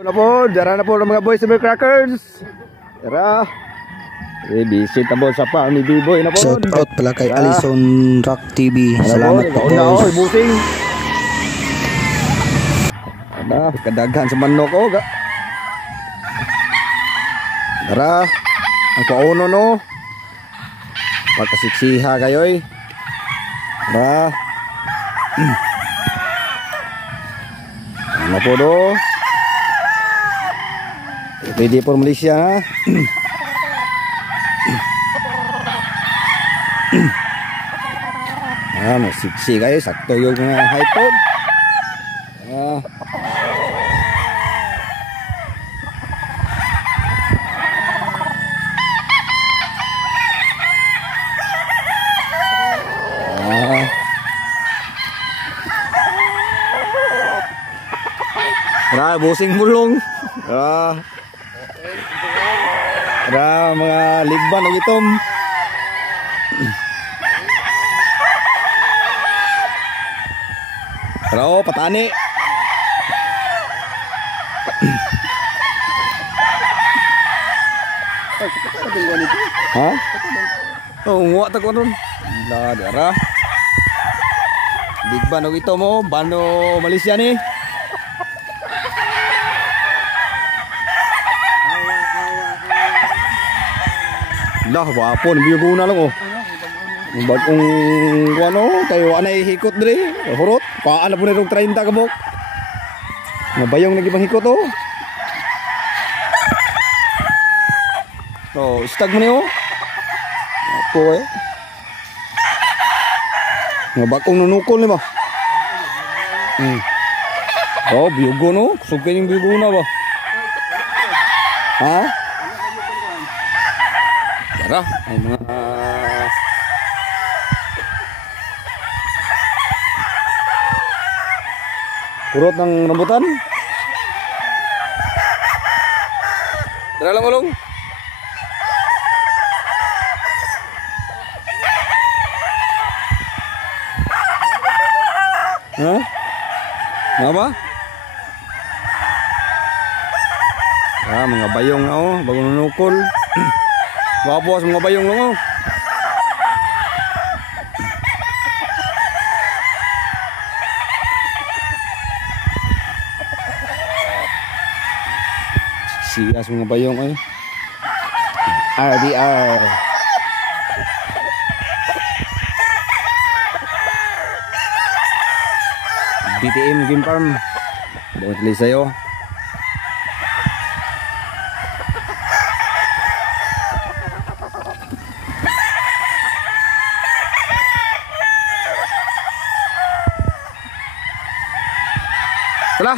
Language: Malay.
Na po, dara na po ng mga boys sa crackers. Dara. Visit na po sa farm ni B-Boy na po. Shout out pala kay Alison Rock TV. Salamat po. Una oy, busing. Ada kadaghan sa manok ko. Dara. Ang kauno no. Pagkasiksiha kayoy. Dara. Ano po do? Ready for Malaysia ha. Siksi kayo, sakto yung high pod. Busing bulong. Ada mga ligban o itom. Pero patani. Ha? Oh, nguwa ta ko nun. La dara. Ligban o itom mo, bano Malaysia ni. Lah, wapon biyo na lang oh. Bagong ano, kayo anay hikot diri, hurot. Paan na po nitong 30 kabok. Nabayong nagibang hikot oh. So, stag mo niyo. Apo eh. Bagong nunukol ni ba? Oh, biyugo no. Kusugin yung biyugo na ba? Ha? Tara, ay mga kurot ng rambutan. Tara lang ulong. Ha? Ngapa? Mga bayong na oh, bagong nunukol. Wapos mga bayong lang oh. Siyas mga bayong ay. RDR. BTM Game Farm. Dapat tuloy sa'yo. Tara.